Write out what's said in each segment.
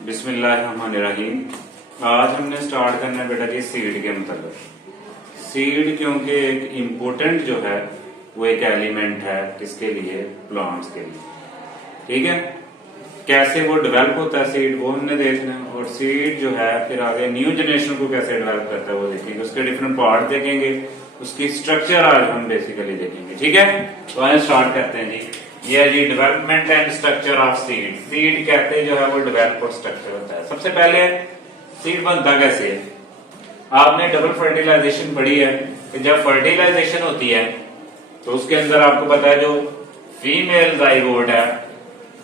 बिस्मिल्लाहिर्रहमानिर्रहीम। आज हमने स्टार्ट करना है बेटा जी सीड के मतलब। सीड क्योंकि एक इम्पोर्टेंट जो है वो एक एलिमेंट है किसके लिए, प्लांट्स के लिए। ठीक है, कैसे वो डेवलप होता है सीड वो हमने देखना है, और सीड जो है फिर आगे न्यू जनरेशन को कैसे डेवलप करता है वो देखेंगे, उसके डिफरेंट पार्ट देखेंगे, उसकी स्ट्रक्चर आज हम बेसिकली देखेंगे। ठीक है, तो आज स्टार्ट करते हैं जी। ये है जी development and structure of seed. Seed कहते हैं जो है वो डेवलप और स्ट्रक्चर होता है। सबसे पहले सीड बनता कैसे है, आपने डबल फर्टिलाइजेशन पढ़ी है कि जब फर्टिलाइजेशन होती है तो उसके अंदर आपको पता है जो फीमेल जाइगोट है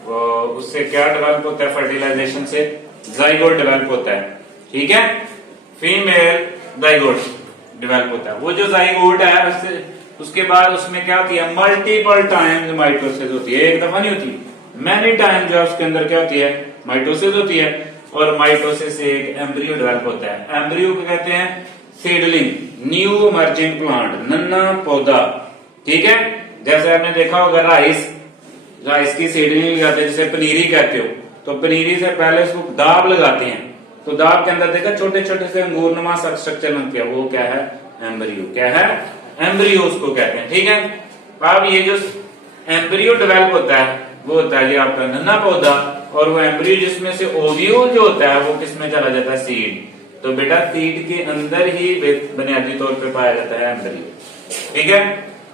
वो उससे क्या डेवलप होता है, फर्टिलाइजेशन से जाइगोट डेवलप होता है। ठीक है, फीमेल जाइगोट डेवलप होता है। वो जो जाइगोट है उसके बाद उसमें क्या होती है, मल्टीपल टाइम्स माइटोसिस होती है। एक दफा नहीं होती, मैनी टाइम जो है उसके अंदर क्या होती है, माइटोसिस होती है। और माइटोसिस से एक एम्ब्रियो डेवलप होता है। एम्ब्रियो को कहते हैं सीडलिंग, न्यू इमर्जिंग प्लांट, नन्ना पौधा। ठीक है, जैसे आपने देखा होगा राइस की सीडलिंग लगाते हैं, जिसे पनीरी कहते हो, तो पनीरी से पहले उसको दाब लगाते हैं, तो दाब के अंदर देखा छोटे छोटे से अंगूरनुमा स्ट्रक्चर बनते हैं, वो क्या है, एम्ब्रियो। क्या है, एम्ब्रियो उसको कहते हैं। ठीक है, अब ये जो एम्ब्रियो डेवलप होता है वो होता है जी आपका नन्हा पौधा, और वो एम्ब्रियो जिसमें से ओव्यूल जो होता है वो किसमें चला जाता है, सीड। तो बेटा सीड के अंदर ही बुनियादी तौर पे पाया जाता है एम्ब्रियो। ठीक है,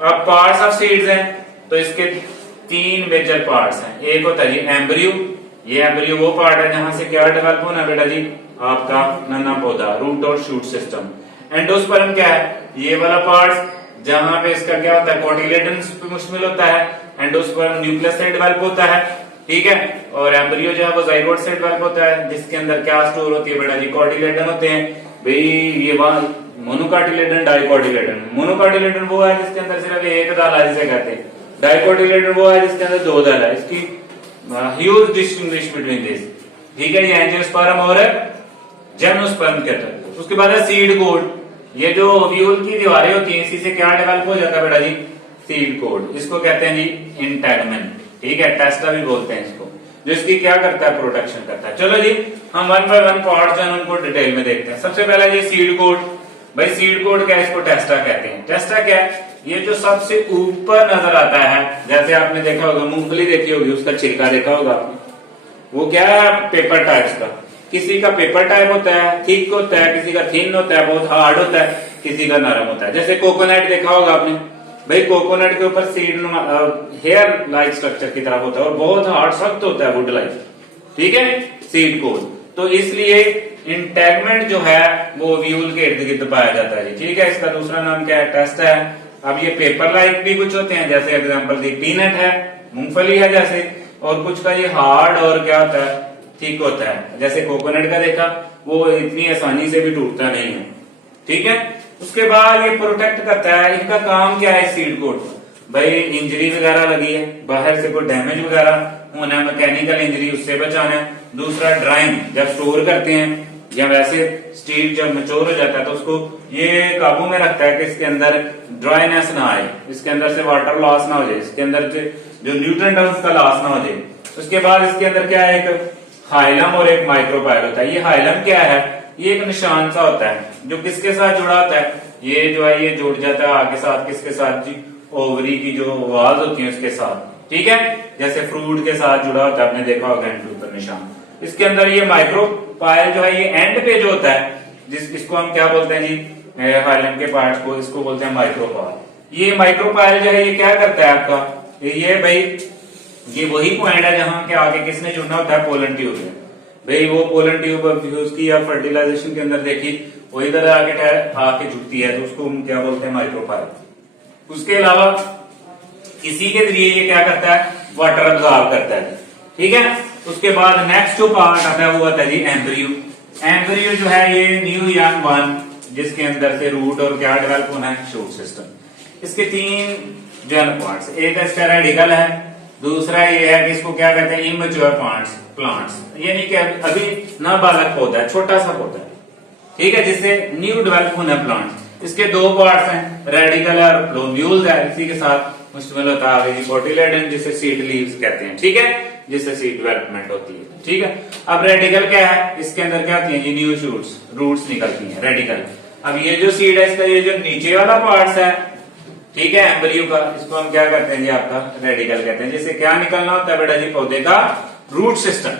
अब पार्ट्स ऑफ सीड्स हैं तो इसके तीन मेजर पार्ट्स हैं। एक होता है जी एम्ब्रियो, ये एम्ब्रियो वो पार्ट है जहां से क्या डेवलप होना बेटा जी, आपका नन्हा पौधा, रूट और शूट सिस्टम। एंडोस्पर्म क्या है, ये वाला पार्ट जहां पे इसका क्या होता है, कोटिलेडन पे मुश्तमिल होता है। एंडोस्पर्म न्यूक्लियस से डेवलप होता है। ठीक है, और एम्ब्रियो जो है वो जाइगोट से डेवलप होता है, जिसके अंदर क्या स्टोर होती है बेटा जी, कोटिलेडन होते हैं। भाई ये मोनोकार्टिलेडन, डाइकोटिलेडन। मोनोकार्टिलेडन वो है जिसके अंदर सिर्फ एक दाल है जिसे कहते हैं, डाइकोटिलेडन वो है जिसके अंदर दो दाल है। इसकी ह्यूज डिस्टिंग्विश बिटवीन दिस। ठीक है, ये एंजियोस्पर्म और जिम्नोस्पर्म कहते हैं। उसके बाद है सीड कोड, ये जो ओव्यूल की दीवारें होती हैं इसी से क्या डेवलप हो जाता है बेटा जी, सीड कोड। इसको कहते हैं जी इंटेगमेंट। ठीक है, टेस्टा भी बोलते हैं इसको, जो इसकी क्या करता है, प्रोटेक्शन करता है। चलो जी हम वन बाय वन पार्ट जो है उनको डिटेल में देखते हैं। सबसे पहला ये सीड कोड। भाई सीड कोड क्या है, इसको टेस्टा कहते हैं। टेस्टा क्या है, ये जो सबसे ऊपर नजर आता है, जैसे आपने देखा होगा मूंगफली देखी होगी, उसका छिलका देखा होगा आपने, वो क्या है, पेपर टाइप्स का। किसी का पेपर टाइप होता है, थिक होता है, किसी का थिन होता है, बहुत हार्ड होता है, किसी का नरम होता है। जैसे कोकोनट देखा होगा आपने, भाई कोकोनट के ऊपर सीड हेयर लाइक स्ट्रक्चर की तरह होता है और बहुत हार्ड सख्त होता है, वुड लाइक। ठीक है, सीड कोड। तो इसलिए इंटेगमेंट जो है वो ओव्यूल के इर्द गिर्द पाया जाता है। ठीक है, इसका दूसरा नाम क्या है, टेस्टा है। अब ये पेपर लाइक भी कुछ होते हैं, जैसे एग्जांपल दी पीनट है, मूंगफली है जैसे, और कुछ का ये हार्ड और क्या होता है, ठीक होता है। जैसे कोकोनट का देखा, वो इतनी आसानी से भी टूटता नहीं है। ठीक है, उसके बाद ये प्रोटेक्ट करता है। इनका काम क्या है सीड कोड, भाई इंजरी वगैरह लगी है, बाहर से कोई डैमेज वगैरह होना है, मैकेनिकल इंजरी, उससे बचाना है। दूसरा ड्राइंग, जब स्टोर करते हैं या वैसे सीड जब मैच्योर हो जाता है तो उसको ये काबू में रखता है कि इसके अंदर ड्राइनेस ना आए, इसके अंदर से वाटर लॉस ना हो जाए, इसके अंदर जो न्यूट्रिएंट है उसका लॉस ना हो जाए। उसके बाद इसके अंदर क्या है, एक हाइलम और एक माइक्रोपाइल होता है। ये हाइलम क्या है, ये एक निशान सा होता है जो किसके साथ जुड़ा होता है, ये जो है ये जुड़ जाता है आगे साथ, किसके साथ जी, ओवरी की जो वाज होती है उसके साथ। ठीक है, जैसे फ्रूट के साथ जुड़ा होता है, आपने देखा होगा एंड ऊपर निशान। इसके अंदर ये माइक्रोपाइल जो है ये एंड पे जो होता है, इसको हम क्या बोलते हैं जी, हाइलम के पार्ट को, इसको बोलते हैं माइक्रोपाइल। ये माइक्रोपाइल जो है ये क्या करता है आपका, ये भाई ये वही पॉइंट है जहां के आगे किसने जुड़ना होता है, पोलन ट्यूब है। भाई वो पोलन ट्यूब यूज की या फर्टिलाइजेशन के अंदर देखी, वो इधर आके जुड़ती है, तो उसको हम क्या बोलते हैं, माइक्रोपाइल। उसके अलावा इसी के जरिए ये क्या करता है, वाटर अब्सॉर्ब करता है। ठीक है, उसके बाद नेक्स्ट जो पार्ट आता है वो आता है जी एम्ब्रियो। एम्ब्रियो जो है ये न्यू यंग वन, जिसके अंदर से रूट और क्या डेवलप होना है, शूट सिस्टम। इसके तीन जो है पार्ट्स, एक इसका रेडिकल है, दूसरा ये है कि इसको क्या कहते हैं, इमेच्योर प्लांट्स, यानी कि अभी नाबालग पौधा है, छोटा सा पौधा है। ठीक है, जिससे न्यू डेवलप होना प्लांट। इसके दो पार्ट्स हैं, रेडिकल और लोब्यूल्स है, इसी के साथ मुश्तमिल होता है कोटिलेडन, जिसे सीड लीव्स कहते हैं। ठीक है, जिससे सीड डेवलपमेंट होती है। ठीक है, अब रेडिकल क्या है, इसके अंदर क्या होती है जी, न्यू शूट्स, रूट्स निकलती हैं रेडिकल। अब ये जो सीड है इसका ये जो नीचे वाला पार्ट है, ठीक है, एम्ब्रियो का, इसको हम क्या कहते हैं जी, आपका रेडिकल कहते हैं, जिससे क्या निकलना होता है बेटा जी, पौधे का रूट सिस्टम।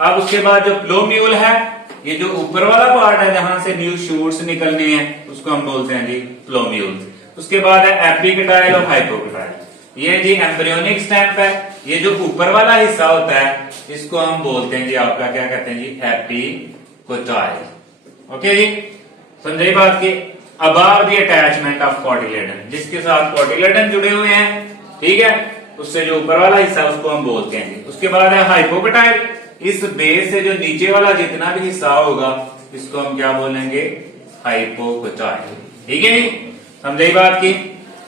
अब उसके बाद जो प्लोम्यूल है, ये जो ऊपर वाला पार्ट है जहां से न्यू शूट्स निकलने हैं, उसको हम बोलते हैं जी प्लोम्यूल। उसके बाद है एपिकटाइल और हाइपोकटाइल। ये जी एम्ब्रियोनिक स्टेप है, ये जो ऊपर वाला हिस्सा होता है इसको हम बोलते हैं जी आपका क्या कहते हैं जी, एपिकोटाइल। ओके जी, समझे बात की। Above the attachment of cotyledon, जिसके साथ कॉटिलेडन जुड़े हुए हैं, ठीक है, उससे जो ऊपर वाला हिस्सा उसको हम बोलते हैं जी। उसके बाद है हाइपोकटाइल, इस बेस से जो नीचे वाला जितना भी हिस्सा होगा इसको हम क्या बोलेंगे, हाइपोकटाइल। ठीक है जी, समझे बात की।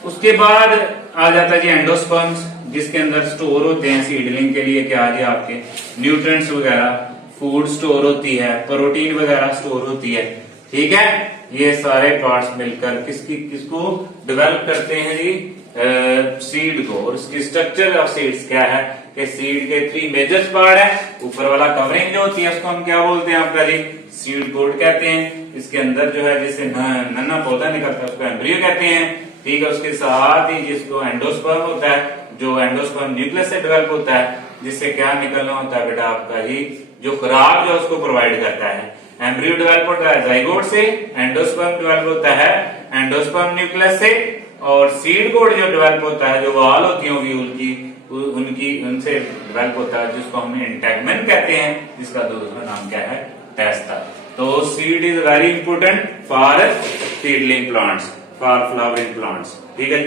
उसके बाद आ जाता है जी एंडोस्पर्म्स, जिसके अंदर स्टोर होते हैं सीडलिंग के लिए क्या जी, आपके न्यूट्रिएंट्स वगैरह, फूड स्टोर होती है, प्रोटीन वगैरह स्टोर होती है। ठीक है, ये सारे पार्ट्स मिलकर किसको डेवलप करते हैं जी, सीड को। और उसकी स्ट्रक्चर ऑफ सीड्स क्या है कि सीड के 3 मेजर पार्ट है। ऊपर वाला कवरिंग जो होती है उसको हम क्या बोलते हैं आपका जी, सीड कोड कहते हैं। इसके अंदर जो है जिससे नन्हा पौधा निकलता है उसको एम्ब्रियो कहते हैं। ठीक है, उसके साथ ही जिसको एंडोस्पर्म होता है, जो एंडोस्पर्म न्यूक्लियस से डेवलप होता है, जिससे क्या निकलना होता है बेटा आपका जी, जो खुराक जो उसको प्रोवाइड करता है। एम्ब्रियो डेवलप होता है जाइगोट से, एंडोस्पर्म डेवलप होता है एंडोस्पर्म न्यूक्लियस से, और सीड कोड जो डेवलप होता है, जो वाल होती है ओव्यूल की, उनसे डेवलप होता है, जिसको हम इंटेगमेंट कहते हैं, जिसका दूसरा नाम क्या है, टेस्टा। तो seed is very important for seedling plants, for flowering plants. ठीक है।